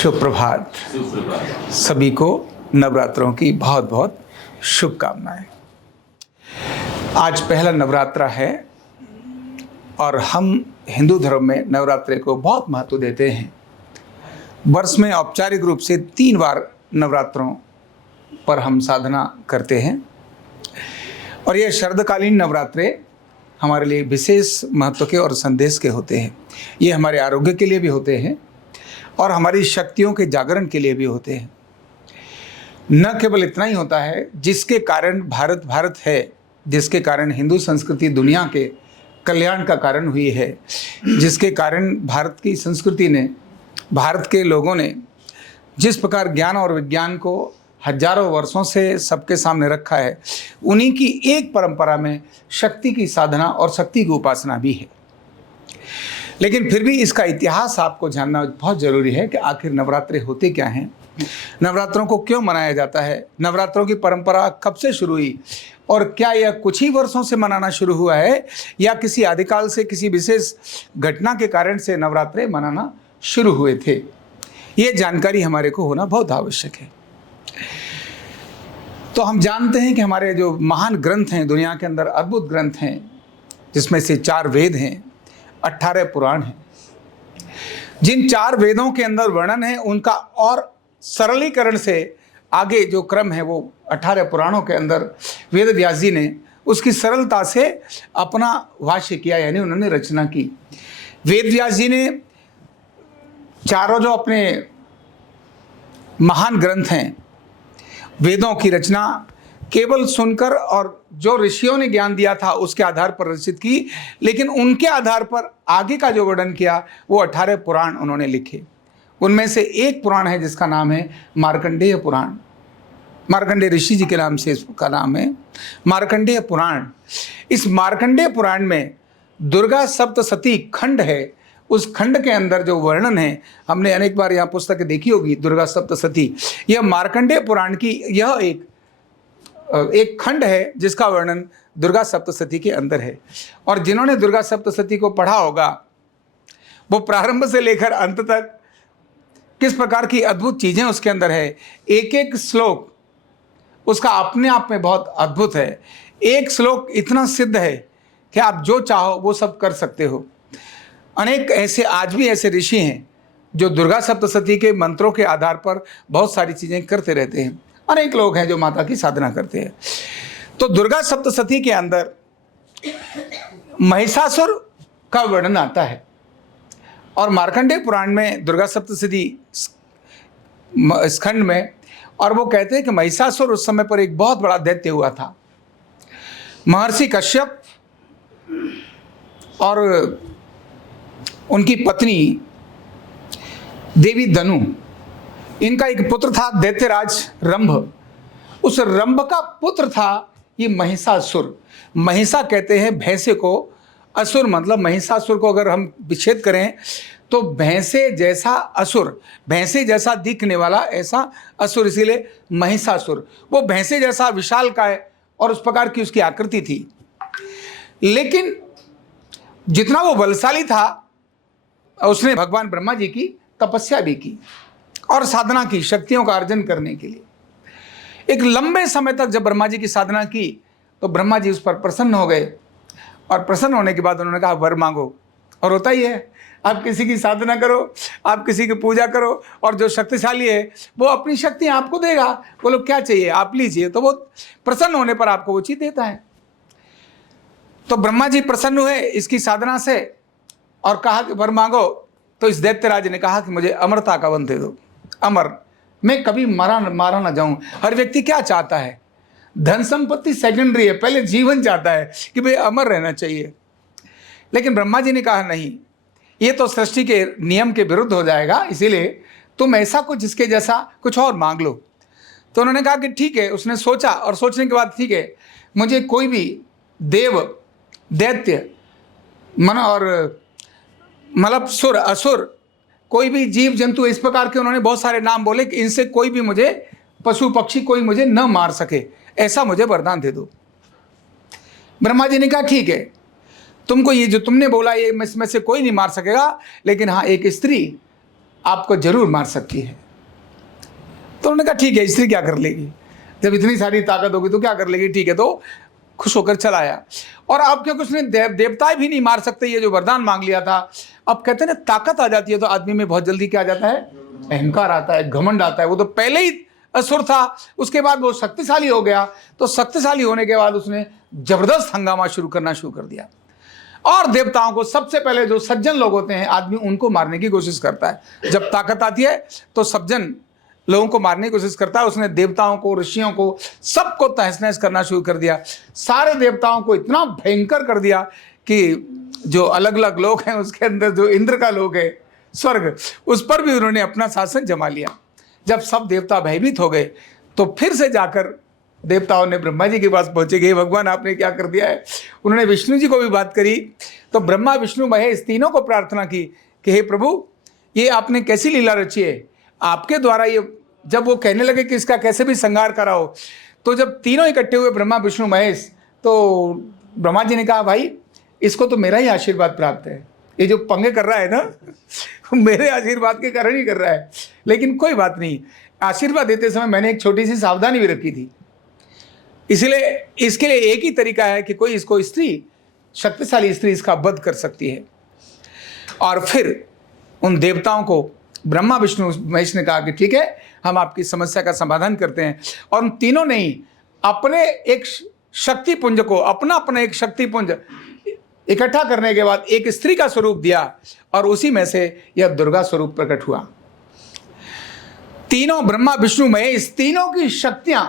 सुप्रभात। सभी को नवरात्रों की बहुत बहुत शुभकामनाएं। आज पहला नवरात्रा है और हम हिंदू धर्म में नवरात्रे को बहुत महत्व देते हैं। वर्ष में औपचारिक रूप से 3 बार नवरात्रों पर हम साधना करते हैं और ये शरदकालीन नवरात्रे हमारे लिए विशेष महत्व के और संदेश के होते हैं। ये हमारे आरोग्य के लिए भी होते हैं और हमारी शक्तियों के जागरण के लिए भी होते हैं। न केवल इतना ही होता है, जिसके कारण भारत है, जिसके कारण हिंदू संस्कृति दुनिया के कल्याण का कारण हुई है, जिसके कारण भारत की संस्कृति ने, भारत के लोगों ने जिस प्रकार ज्ञान और विज्ञान को हजारों वर्षों से सबके सामने रखा है, उन्हीं की एक परंपरा में शक्ति की साधना और शक्ति की उपासना भी है। लेकिन फिर भी इसका इतिहास आपको जानना बहुत ज़रूरी है कि आखिर नवरात्रे होते क्या हैं, नवरात्रों को क्यों मनाया जाता है, नवरात्रों की परंपरा कब से शुरू हुई और क्या यह कुछ ही वर्षों से मनाना शुरू हुआ है या किसी आदिकाल से किसी विशेष घटना के कारण से नवरात्रे मनाना शुरू हुए थे। ये जानकारी हमारे को होना बहुत आवश्यक है। तो हम जानते हैं कि हमारे जो महान ग्रंथ हैं, दुनिया के अंदर अद्भुत ग्रंथ हैं, जिसमें से 4 वेद हैं, 18 पुराण हैं। जिन 4 वेदों के अंदर वर्णन है, उनका और सरलीकरण से आगे जो क्रम है वो 18 पुराणों के अंदर वेद व्यास जी ने उसकी सरलता से अपना भाष्य किया, यानी उन्होंने रचना की। वेद व्यास जी ने चारों जो अपने महान ग्रंथ हैं, वेदों की रचना केवल सुनकर और जो ऋषियों ने ज्ञान दिया था उसके आधार पर रचित की, लेकिन उनके आधार पर आगे का जो वर्णन किया वो 18 पुराण उन्होंने लिखे। उनमें से एक पुराण है जिसका नाम है मार्कंडेय पुराण। मार्कंडेय ऋषि जी के नाम से इसका नाम है मार्कंडेय पुराण। इस मार्कंडेय पुराण में दुर्गा सप्तशती खंड है। उस खंड के अंदर जो वर्णन है, हमने अनेक बार यहाँ पुस्तक देखी होगी, दुर्गा सप्तशती। यह मार्कंडेय पुराण की यह एक खंड है जिसका वर्णन दुर्गा सप्तशती के अंदर है। और जिन्होंने दुर्गा सप्तशती को पढ़ा होगा वो प्रारंभ से लेकर अंत तक किस प्रकार की अद्भुत चीज़ें उसके अंदर है। एक एक श्लोक उसका अपने आप में बहुत अद्भुत है। एक श्लोक इतना सिद्ध है कि आप जो चाहो वो सब कर सकते हो। अनेक ऐसे आज भी ऐसे ऋषि हैं जो दुर्गा सप्तशती के मंत्रों के आधार पर बहुत सारी चीज़ें करते रहते हैं। अनेक लोग हैं जो माता की साधना करते हैं। तो दुर्गा सप्तशती के अंदर महिषासुर का वर्णन आता है और मार्कंडेय पुराण में दुर्गा सप्तशती इस खंड में, और वो कहते हैं कि महिषासुर उस समय पर एक बहुत बड़ा दैत्य हुआ था। महर्षि कश्यप और उनकी पत्नी देवी दनु, इनका एक पुत्र था दैत्यराज रंभ। उस रंभ का पुत्र था ये महिषासुर। महिषा कहते हैं भैंसे को, असुर मतलब महिषासुर को अगर हम विच्छेद करें तो भैंसे जैसा असुर, भैंसे जैसा दिखने वाला ऐसा असुर, इसीलिए महिषासुर। वो भैंसे जैसा विशालकाय और उस प्रकार की उसकी आकृति थी। लेकिन जितना वो बलशाली था, उसने भगवान ब्रह्मा जी की तपस्या भी की और साधना की शक्तियों का अर्जन करने के लिए। एक लंबे समय तक जब ब्रह्मा जी की साधना की तो ब्रह्मा जी उस पर प्रसन्न हो गए और प्रसन्न होने के बाद उन्होंने कहा वर मांगो। और होता ही है, आप किसी की साधना करो, आप किसी की पूजा करो और जो शक्तिशाली है वो अपनी शक्ति आपको देगा। बोलो क्या चाहिए आप लीजिए, तो वो प्रसन्न होने पर आपको वो चीज़ देता है। तो ब्रह्मा जी प्रसन्न हुए इसकी साधना से और कहा कि वर मांगो। तो इस दैत्यराज ने कहा कि मुझे अमरता का वन दे दो, अमर, मैं कभी मारा ना जाऊं। हर व्यक्ति क्या चाहता है, धन संपत्ति सेकेंडरी है, पहले जीवन चाहता है कि भाई अमर रहना चाहिए। लेकिन ब्रह्मा जी ने कहा नहीं, ये तो सृष्टि के नियम के विरुद्ध हो जाएगा, इसीलिए तुम ऐसा कुछ इसके जैसा कुछ और मांग लो। तो उन्होंने कहा कि ठीक है। उसने सोचा और सोचने के बाद ठीक है, मुझे कोई भी देव, दैत्य, मन और मतलब सुर, असुर, कोई भी जीव जंतु, इस प्रकार के उन्होंने बहुत सारे नाम बोले कि इनसे कोई भी मुझे, पशु पक्षी कोई मुझे न मार सके, ऐसा मुझे वरदान दे दो। ब्रह्मा जी ने कहा ठीक है, तुमको ये जो तुमने बोला ये इसमें से कोई नहीं मार सकेगा, लेकिन हाँ एक स्त्री आपको जरूर मार सकती है। तो उन्होंने कहा ठीक है, स्त्री क्या कर लेगी, जब इतनी सारी ताकत होगी तो क्या कर लेगी, ठीक है। तो खुश होकर चला आया। और अब क्योंकि उसने देवताएं भी नहीं मार सकते, ये जो वरदान मांग लिया था, अब कहते हैं ना ताकत आ जाती है तो आदमी में बहुत जल्दी क्या आ जाता है, अहंकार आता है, घमंड आता है। वो तो पहले ही असुर था, उसके बाद वो शक्तिशाली हो गया। तो शक्तिशाली होने के बाद उसने जबरदस्त हंगामा शुरू कर दिया। और देवताओं को सबसे पहले जो सज्जन लोग होते हैं आदमी, उनको मारने की कोशिश करता है। जब ताकत आती है तो सज्जन लोगों को मारने की कोशिश करता है। उसने देवताओं को, ऋषियों को, सबको तहस नहस करना शुरू कर दिया। सारे देवताओं को इतना भयंकर कर दिया कि जो अलग अलग लोग हैं उसके अंदर जो इंद्र का लोग है, स्वर्ग, उस पर भी उन्होंने अपना शासन जमा लिया। जब सब देवता भयभीत हो गए तो फिर से जाकर देवताओं ने ब्रह्मा जी के पास पहुंचे कि भगवान आपने क्या कर दिया है। उन्होंने विष्णु जी को भी बात करी। तो ब्रह्मा विष्णु महेश तीनों को प्रार्थना की कि हे प्रभु, ये आपने कैसी लीला रची है, आपके द्वारा ये। जब वो कहने लगे कि इसका कैसे भी संहार कराओ, तो जब तीनों इकट्ठे हुए ब्रह्मा विष्णु महेश, तो ब्रह्मा जी ने कहा भाई इसको तो मेरा ही आशीर्वाद प्राप्त है, ये जो पंगे कर रहा है ना मेरे आशीर्वाद के कारण ही कर रहा है। लेकिन कोई बात नहीं, आशीर्वाद देते समय मैंने एक छोटी सी सावधानी भी रखी थी। इसलिए इसके लिए एक ही तरीका है कि कोई इसको स्त्री, शक्तिशाली स्त्री इसका वध कर सकती है। और फिर उन देवताओं को ब्रह्मा विष्णु महेश ने कहा कि ठीक है, हम आपकी समस्या का समाधान करते हैं। और उन तीनों ने ही अपने एक शक्ति पुंज को, अपना एक शक्ति पुंज इकट्ठा करने के बाद एक स्त्री का स्वरूप दिया, और उसी में से यह दुर्गा स्वरूप प्रकट हुआ। तीनों ब्रह्मा विष्णु महेश, तीनों की शक्तियां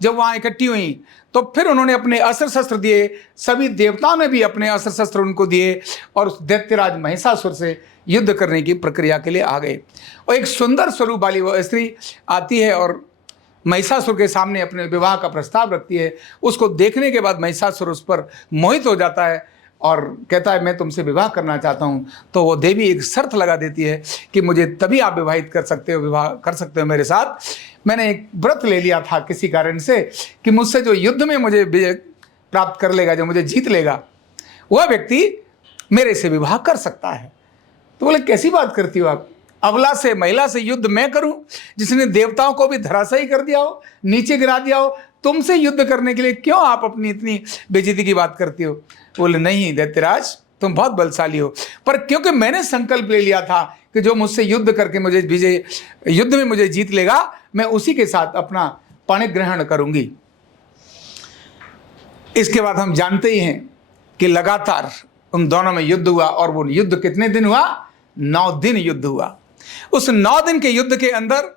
जब वहां इकट्ठी हुई तो फिर उन्होंने अपने अस्त्र शस्त्र दिए। सभी देवताओं ने भी अपने अस्त्र शस्त्र उनको दिए और उस दैत्यराज महिषासुर से युद्ध करने की प्रक्रिया के लिए आ गए। और एक सुंदर स्वरूप वाली वो स्त्री आती है और महिषासुर के सामने अपने विवाह का प्रस्ताव रखती है। उसको देखने के बाद महिषासुर उस पर मोहित हो जाता है और कहता है मैं तुमसे विवाह करना चाहता हूँ। तो वो देवी एक शर्त लगा देती है कि मुझे तभी आप विवाहित कर सकते हो, विवाह कर सकते हो मेरे साथ। मैंने एक व्रत ले लिया था किसी कारण से कि मुझसे जो युद्ध में मुझे विजय प्राप्त कर लेगा, जो मुझे जीत लेगा, वह व्यक्ति मेरे से विवाह कर सकता है। तो बोले कैसी बात करती हो आप, अबला से महिला से युद्ध मैं करूं, जिसने देवताओं को भी धराशायी कर दिया हो, नीचे गिरा दिया हो, तुमसे युद्ध करने के लिए क्यों आप अपनी इतनी बेइज्जती की बात करती हो। बोले नहीं दैत्यराज, तुम बहुत बलशाली हो, पर क्योंकि मैंने संकल्प ले लिया था कि जो मुझसे युद्ध करके मुझे विजय, युद्ध में मुझे जीत लेगा, मैं उसी के साथ अपना पाणी ग्रहण करूंगी। इसके बाद हम जानते ही हैं कि लगातार उन दोनों में युद्ध हुआ। और वो युद्ध कितने दिन हुआ, 9 दिन युद्ध हुआ। उस 9 दिन के युद्ध के अंदर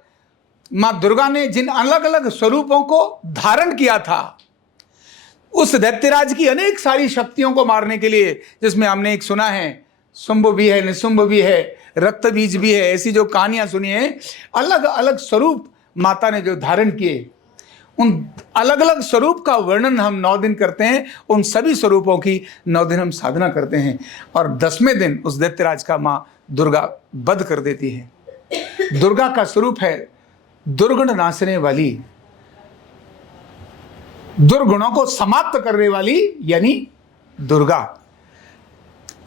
मां दुर्गा ने जिन अलग अलग स्वरूपों को धारण किया था, उस दैत्यराज की अनेक सारी शक्तियों को मारने के लिए, जिसमें हमने एक सुना है शुंभ भी है, निशुंभ भी है, रक्त बीज भी है, ऐसी जो कहानियां सुनी है, अलग अलग स्वरूप माता ने जो धारण किए, उन अलग अलग स्वरूप का वर्णन हम 9 दिन करते हैं। उन सभी स्वरूपों की 9 दिन हम साधना करते हैं और 10वें दिन उस दैत्यराज का मां दुर्गा वध कर देती है। दुर्गा का स्वरूप है दुर्गुण नाशने वाली, दुर्गुणों को समाप्त करने वाली, यानी दुर्गा।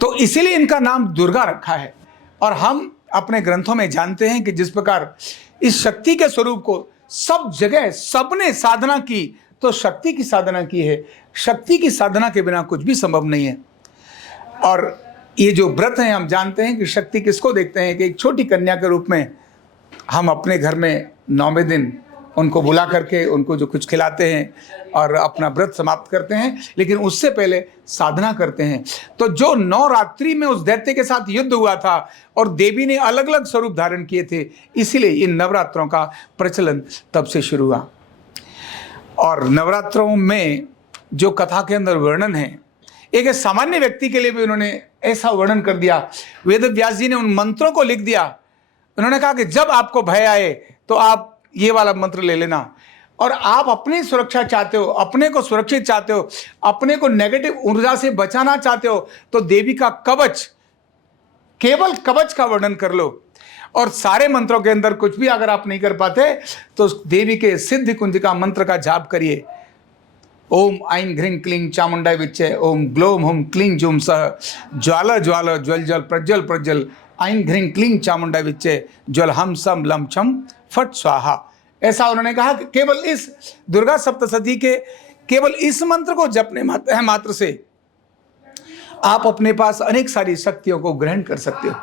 तो इसीलिए इनका नाम दुर्गा रखा है। और हम अपने ग्रंथों में जानते हैं कि जिस प्रकार इस शक्ति के स्वरूप को सब जगह सबने साधना की, तो शक्ति की साधना की है। शक्ति की साधना के बिना कुछ भी संभव नहीं है। और ये जो व्रत है, हम जानते हैं कि शक्ति किसको देखते हैं कि एक छोटी कन्या के रूप में हम अपने घर में 9वें दिन उनको बुला करके उनको जो कुछ खिलाते हैं और अपना व्रत समाप्त करते हैं, लेकिन उससे पहले साधना करते हैं। तो जो 9 रात्रि में उस दैत्य के साथ युद्ध हुआ था और देवी ने अलग अलग स्वरूप धारण किए थे, इसीलिए इन नवरात्रों का प्रचलन तब से शुरू हुआ। और नवरात्रों में जो कथा के अंदर वर्णन है, एक सामान्य व्यक्ति के लिए भी उन्होंने ऐसा वर्णन कर दिया। वेद व्यास जी ने उन मंत्रों को लिख दिया। उन्होंने कहा कि जब आपको भय आए तो आप ये वाला मंत्र ले लेना, और आप अपनी सुरक्षा चाहते हो, अपने को सुरक्षित चाहते हो, अपने को नेगेटिव ऊर्जा से बचाना चाहते हो, तो देवी का कवच, केवल कवच का वर्णन कर लो। और सारे मंत्रों के अंदर कुछ भी अगर आप नहीं कर पाते तो देवी के सिद्धि कुंजिका मंत्र का जाप करिए। ओम ऐं घ्रीं क्लीं चामुंडाय विच्चे, ओम ग्लोम हुम क्लीं जुम सह, ज्वाला ज्वाला ज्वल जल प्रज्वल प्रज्वल, आइन घ्रिंग क्लीं चामुंडा विच्चे ज्वल हम सम लम छम फट स्वाहा। ऐसा उन्होंने कहा कि केवल इस दुर्गा सप्तशती के केवल इस मंत्र को जपने मात्र से आप अपने पास अनेक सारी शक्तियों को ग्रहण कर सकते हो।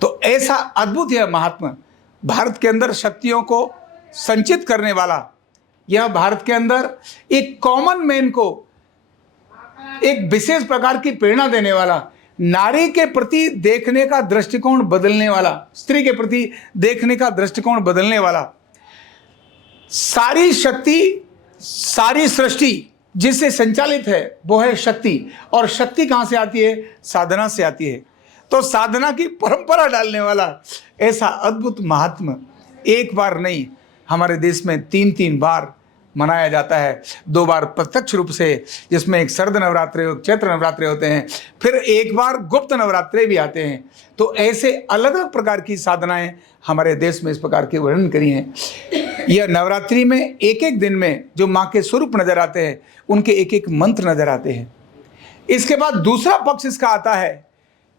तो ऐसा अद्भुत यह महात्मा, भारत के अंदर शक्तियों को संचित करने वाला, यह भारत के अंदर एक कॉमन मैन को एक विशेष प्रकार की प्रेरणा देने वाला, नारी के प्रति देखने का दृष्टिकोण बदलने वाला, स्त्री के प्रति देखने का दृष्टिकोण बदलने वाला, सारी शक्ति सारी सृष्टि जिससे संचालित है वो है शक्ति। और शक्ति कहाँ से आती है? साधना से आती है। तो साधना की परंपरा डालने वाला ऐसा अद्भुत महात्मा एक बार नहीं, हमारे देश में 3-3 बार मनाया जाता है। 2 बार प्रत्यक्ष रूप से, जिसमें एक शरद नवरात्रे, चैत्र नवरात्रे होते हैं, फिर एक बार गुप्त नवरात्रे भी आते हैं। तो ऐसे अलग अलग प्रकार की साधनाएं हमारे देश में इस प्रकार के वर्णन करी हैं। यह नवरात्रि में एक एक दिन में जो माँ के स्वरूप नजर आते हैं, उनके एक एक मंत्र नजर आते हैं। इसके बाद दूसरा पक्ष इसका आता है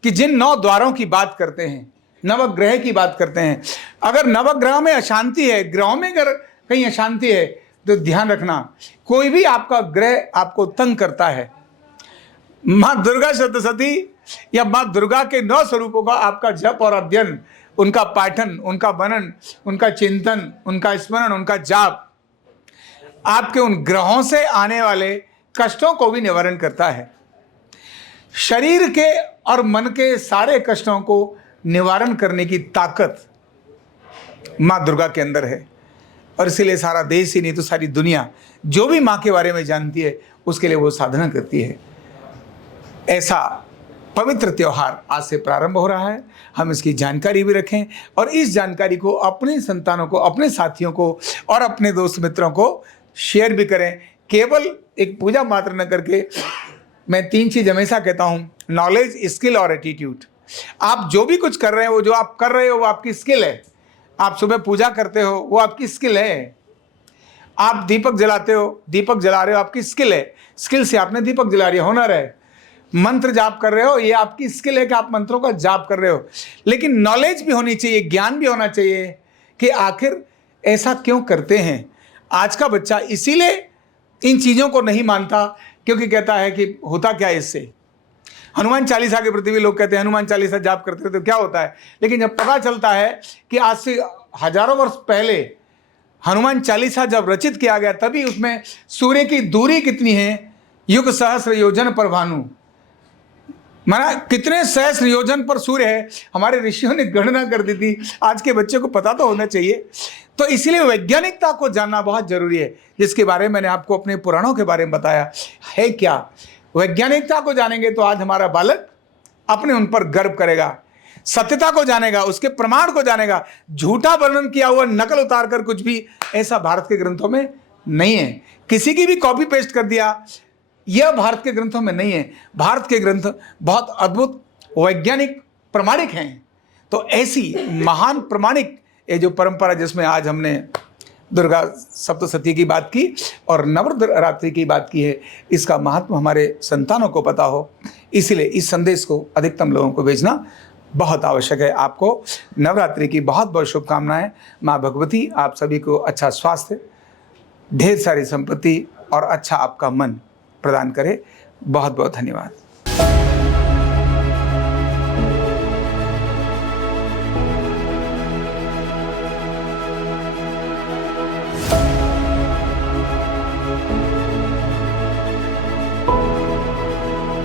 कि जिन 9 द्वारों की बात करते हैं, नवग्रह की बात करते हैं, अगर नवग्रह में अशांति है, ग्रहों में अगर कहीं अशांति है, तो ध्यान रखना, कोई भी आपका ग्रह आपको तंग करता है, माँ दुर्गा सप्तशती या माँ दुर्गा के 9 स्वरूपों का आपका जप और अध्ययन, उनका पाठन, उनका मनन, उनका चिंतन, उनका स्मरण, उनका जाप आपके उन ग्रहों से आने वाले कष्टों को भी निवारण करता है। शरीर के और मन के सारे कष्टों को निवारण करने की ताकत माँ दुर्गा के अंदर है। और इसीलिए सारा देश ही नहीं तो सारी दुनिया जो भी माँ के बारे में जानती है, उसके लिए वो साधना करती है। ऐसा पवित्र त्यौहार आज से प्रारंभ हो रहा है। हम इसकी जानकारी भी रखें और इस जानकारी को अपने संतानों को, अपने साथियों को और अपने दोस्त मित्रों को शेयर भी करें। केवल एक पूजा मात्र न करके, मैं 3 चीज़ हमेशा कहता हूँ, नॉलेज, स्किल और एटीट्यूड। आप जो भी कुछ कर रहे हैं, वो जो आप कर रहे हो वो आपकी स्किल है। आप सुबह पूजा करते हो, वो आपकी स्किल है। आप दीपक जलाते हो, दीपक जला रहे हो, आपकी स्किल है। स्किल से आपने दीपक जला रही, हुनर है। मंत्र जाप कर रहे हो, ये आपकी स्किल है कि आप मंत्रों का जाप कर रहे हो। लेकिन नॉलेज भी होनी चाहिए, ज्ञान भी होना चाहिए कि आखिर ऐसा क्यों करते हैं। आज का बच्चा इसीलिए इन चीज़ों को नहीं मानता क्योंकि कहता है कि होता क्या है इससे। हनुमान चालीसा के प्रति भी लोग कहते हैं हनुमान चालीसा जाप करते हैं तो क्या होता है। लेकिन जब पता चलता है कि आज से हजारों वर्ष पहले हनुमान चालीसा जब रचित किया गया, तभी उसमें सूर्य की दूरी कितनी है, युग सहस्र योजन पर भानु, माना कितने सहस्र योजन पर सूर्य है, हमारे ऋषियों ने गणना कर दी थी। आज के बच्चे को पता तो होना चाहिए। तो इसीलिए वैज्ञानिकता को जानना बहुत जरूरी है, जिसके बारे में मैंने आपको अपने पुराणों के बारे में बताया है। क्या वैज्ञानिकता को जानेंगे तो आज हमारा बालक अपने उन पर गर्व करेगा, सत्यता को जानेगा, उसके प्रमाण को जानेगा। झूठा वर्णन किया हुआ नकल उतार कर कुछ भी ऐसा भारत के ग्रंथों में नहीं है। किसी की भी कॉपी पेस्ट कर दिया, यह भारत के ग्रंथों में नहीं है। भारत के ग्रंथ बहुत अद्भुत वैज्ञानिक प्रमाणिक हैं। तो ऐसी महान प्रमाणिक ये जो परंपरा, जिसमें आज हमने दुर्गा सप्तशती की बात की और नवरात्रि की बात की है, इसका महत्व हमारे संतानों को पता हो। इसीलिए इस संदेश को अधिकतम लोगों को भेजना बहुत आवश्यक है। आपको नवरात्रि की बहुत बहुत शुभकामनाएं। माँ भगवती आप सभी को अच्छा स्वास्थ्य, ढेर सारी संपत्ति और अच्छा आपका मन प्रदान करे। बहुत बहुत धन्यवाद।